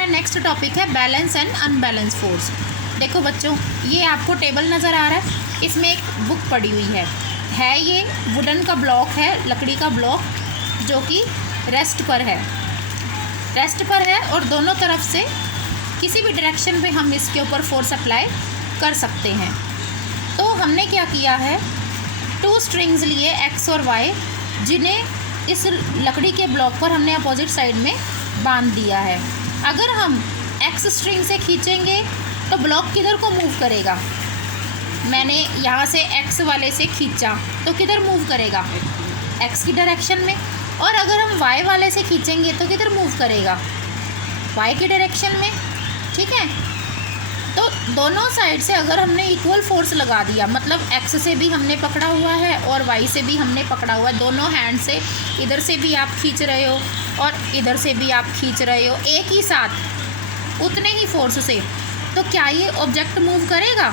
हमारा next topic है balance and unbalance force. देखो बच्चों, ये आपको टेबल नज़र आ रहा है, इसमें एक बुक पड़ी हुई है ये वुडन का ब्लॉक है, लकड़ी का ब्लॉक जो कि रेस्ट पर है और दोनों तरफ से किसी भी डायरेक्शन पे हम इसके ऊपर फोर्स अप्लाई कर सकते हैं। तो हमने क्या किया है, 2 स्ट्रिंग्स लिए एक्स और वाई, जिन्हें इस लकड़ी के ब्लॉक पर हमने अपोजिट साइड में बांध दिया है। अगर हम एक्स स्ट्रिंग से खींचेंगे तो ब्लॉक किधर को मूव करेगा, मैंने यहाँ से एक्स वाले से खींचा तो किधर मूव करेगा, एक्स की डायरेक्शन में। और अगर हम वाई वाले से खींचेंगे तो किधर मूव करेगा, वाई की डायरेक्शन में। ठीक है, तो दोनों साइड से अगर हमने इक्वल फोर्स लगा दिया, मतलब एक्स से भी हमने पकड़ा हुआ है और वाई से भी हमने पकड़ा हुआ है, दोनों हैंड से, इधर से भी आप खींच रहे हो और इधर से भी आप खींच रहे हो एक ही साथ उतने ही फोर्स से, तो क्या ये ऑब्जेक्ट मूव करेगा?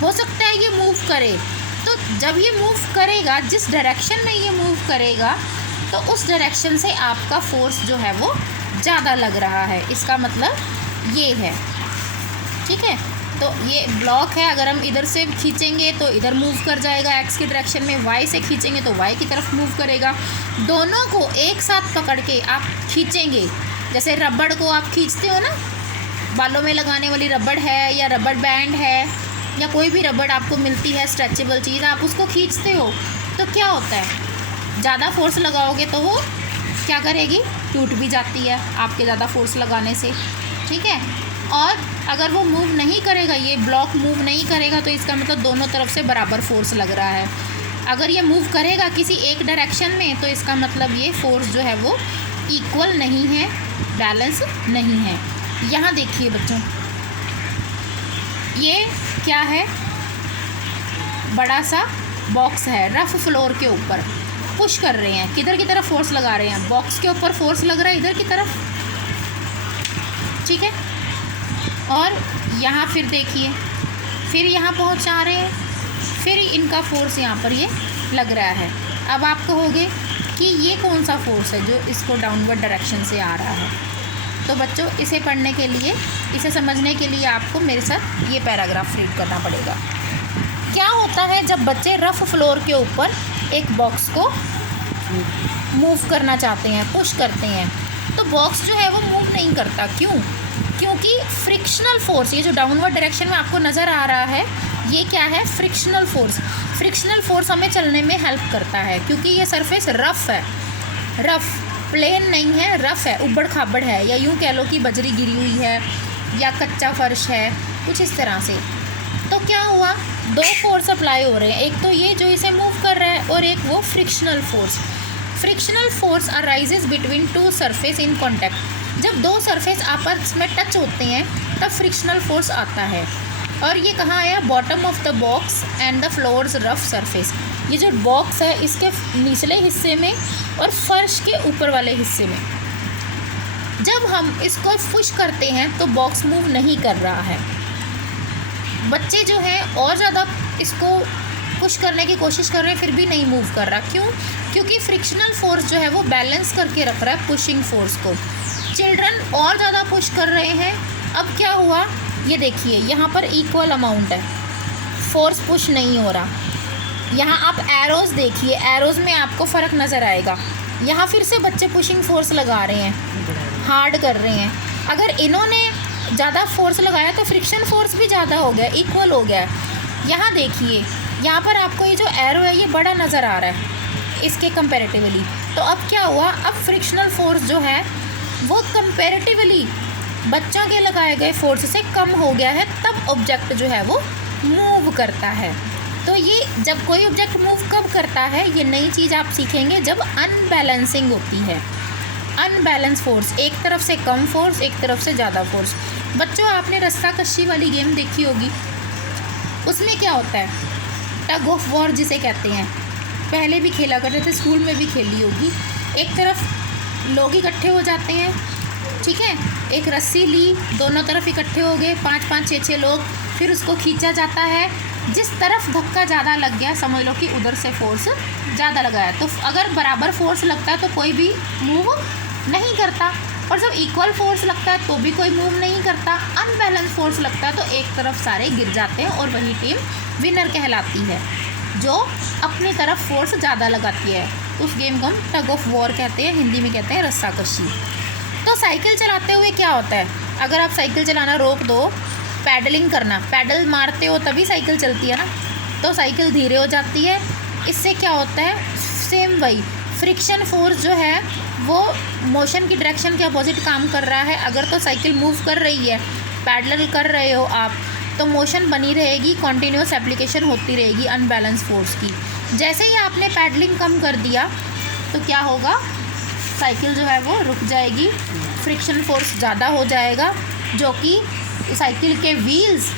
हो सकता है ये मूव करे। तो जब ये मूव करेगा, जिस डायरेक्शन में ये मूव करेगा, तो उस डायरेक्शन से आपका फोर्स जो है वो ज़्यादा लग रहा है, इसका मतलब ये है। ठीक है, तो ये ब्लॉक है, अगर हम इधर से खींचेंगे तो इधर मूव कर जाएगा एक्स की डायरेक्शन में, वाई से खींचेंगे तो वाई की तरफ मूव करेगा। दोनों को एक साथ पकड़ के आप खींचेंगे, जैसे रबड़ को आप खींचते हो ना, बालों में लगाने वाली रबड़ है या रबड़ बैंड है या कोई भी रबड़ आपको मिलती है स्ट्रेचेबल चीज़, आप उसको खींचते हो तो क्या होता है, ज़्यादा फोर्स लगाओगे तो वो क्या करेगी, टूट भी जाती है आपके ज़्यादा फोर्स लगाने से। ठीक है, और अगर वो मूव नहीं करेगा, ये ब्लॉक मूव नहीं करेगा, तो इसका मतलब दोनों तरफ से बराबर फोर्स लग रहा है। अगर ये मूव करेगा किसी एक डायरेक्शन में, तो इसका मतलब ये फोर्स जो है वो इक्वल नहीं है, बैलेंस नहीं है। यहाँ देखिए बच्चों, ये क्या है, बड़ा सा बॉक्स है, रफ फ्लोर के ऊपर पुश कर रहे हैं, किधर की तरफ फोर्स लगा रहे हैं, बॉक्स के ऊपर फोर्स लग रहा है इधर की तरफ। ठीक है, और यहाँ फिर देखिए, फिर यहाँ पहुँचा रहे हैं, फिर इनका फोर्स यहाँ पर ये लग रहा है। अब आप कहोगे कि ये कौन सा फोर्स है जो इसको डाउनवर्ड डायरेक्शन से आ रहा है। तो बच्चों, इसे पढ़ने के लिए, इसे समझने के लिए आपको मेरे साथ ये पैराग्राफ रीड करना पड़ेगा। क्या होता है जब बच्चे रफ फ्लोर के ऊपर एक बॉक्स को मूव करना चाहते हैं, पुश करते हैं, तो बॉक्स जो है वो मूव नहीं करता। क्यों? क्योंकि फ्रिक्शनल फोर्स, ये जो डाउनवर्ड डायरेक्शन में आपको नज़र आ रहा है, ये क्या है, फ्रिक्शनल फोर्स। फ्रिक्शनल फोर्स हमें चलने में हेल्प करता है, क्योंकि ये सरफेस रफ़ है, रफ़ प्लेन नहीं है, रफ़ है, उबड़ खाबड़ है, या यूँ कह लो कि बजरी गिरी हुई है या कच्चा फर्श है, कुछ इस तरह से। तो क्या हुआ, 2 फोर्स अप्लाई हो रहे हैं, एक तो ये जो इसे मूव कर रहा है और एक वो frictional force. Frictional force arises between 2 surface in contact. जब 2 सरफेस आपस में टच होते हैं तब फ्रिक्शनल फोर्स आता है। और ये कहाँ आया, bottom of the box and the floors rough surface. ये जो बॉक्स है इसके निचले हिस्से में और फर्श के ऊपर वाले हिस्से में जब हम इसको पुश करते हैं तो बॉक्स मूव नहीं कर रहा है। बच्चे जो हैं और ज़्यादा इसको पुश करने की कोशिश कर रहे हैं, फिर भी नहीं मूव कर रहा। क्यों? क्योंकि फ्रिक्शनल फोर्स जो है वो बैलेंस करके रख रहा है पुशिंग फोर्स को। चिल्ड्रन और ज़्यादा पुश कर रहे हैं। अब क्या हुआ, ये देखिए, यहाँ पर इक्वल अमाउंट है, फोर्स पुश नहीं हो रहा। यहाँ आप एरोज़ देखिए, एरोज़ में आपको फ़र्क नज़र आएगा। यहाँ फिर से बच्चे पुशिंग फोर्स लगा रहे हैं, हार्ड कर रहे हैं। अगर इन्होंने ज़्यादा फोर्स लगाया तो फ्रिक्शन फोर्स भी ज़्यादा हो गया, इक्वल हो गया। यहाँ देखिए, यहाँ पर आपको ये जो एरो है ये बड़ा नज़र आ रहा है इसके कंपैरेटिवली। तो अब क्या हुआ, अब फ्रिक्शनल फोर्स जो है वो कंपैरेटिवली बच्चों के लगाए गए फोर्स से कम हो गया है, तब ऑब्जेक्ट जो है वो मूव करता है। तो ये जब कोई ऑब्जेक्ट मूव कब करता है, ये नई चीज़ आप सीखेंगे जब अनबैलेंसिंग होती है। अनबैलेंस फोर्स, एक तरफ से कम फोर्स, एक तरफ से ज़्यादा फोर्स। बच्चों, आपने रस्सा कश्ती वाली गेम देखी होगी, उसमें क्या होता है, टग ऑफ वॉर जिसे कहते हैं, पहले भी खेला करते थे, स्कूल में भी खेली होगी। एक तरफ लोग इकट्ठे हो जाते हैं, ठीक है, एक रस्सी ली, दोनों तरफ इकट्ठे हो गए 5-5, 6-6 लोग, फिर उसको खींचा जाता है। जिस तरफ धक्का ज़्यादा लग गया, समझ लो कि उधर से फोर्स ज़्यादा लगा है। तो अगर बराबर फोर्स लगता है तो कोई भी मूव नहीं करता। और जब इक्वल फोर्स लगता है तो भी कोई मूव नहीं करता। अनबैलेंस फोर्स लगता है तो एक तरफ सारे गिर जाते हैं और वही टीम विनर कहलाती है, जो अपनी तरफ फोर्स ज़्यादा लगाती है। उस गेम को हम टग ऑफ वॉर कहते हैं, हिंदी में कहते हैं रस्साकशी। तो साइकिल चलाते हुए क्या होता है, अगर आप साइकिल चलाना रोक दो, पैडलिंग करना, पैडल मारते हो तभी साइकिल चलती है ना, तो साइकिल धीरे हो जाती है। इससे क्या होता है, सेम वही फ्रिक्शन फोर्स जो है वो मोशन की डायरेक्शन के अपोजिट काम कर रहा है। अगर तो साइकिल मूव कर रही है, पैडल कर रहे हो आप, तो मोशन बनी रहेगी, कॉन्टीन्यूस एप्लीकेशन होती रहेगी अनबैलेंस फोर्स की। जैसे ही आपने पैडलिंग कम कर दिया तो क्या होगा, साइकिल जो है वो रुक जाएगी, फ्रिक्शन फोर्स ज़्यादा हो जाएगा, जो कि साइकिल के व्हील्स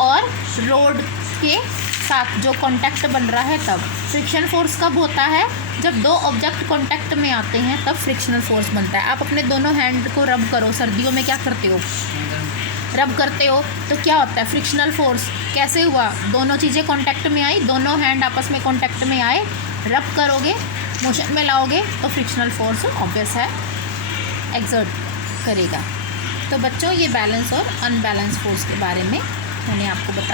और रोड के साथ जो कांटेक्ट बन रहा है तब। फ्रिक्शन फोर्स कब होता है, जब दो ऑब्जेक्ट कांटेक्ट में आते हैं तब फ्रिक्शनल फोर्स बनता है। आप अपने दोनों हैंड को रब करो, सर्दियों में क्या करते हो, रब करते हो, तो क्या होता है, फ्रिक्शनल फोर्स कैसे हुआ, दोनों चीज़ें कांटेक्ट में आई, दोनों हैंड आपस में कांटेक्ट में आए, रब करोगे, मोशन में लाओगे तो फ्रिक्शनल फोर्स ऑब्वियस है एक्सर्ट करेगा। तो बच्चों, ये बैलेंस और अनबैलेंस फोर्स के बारे में मैंने आपको बताया।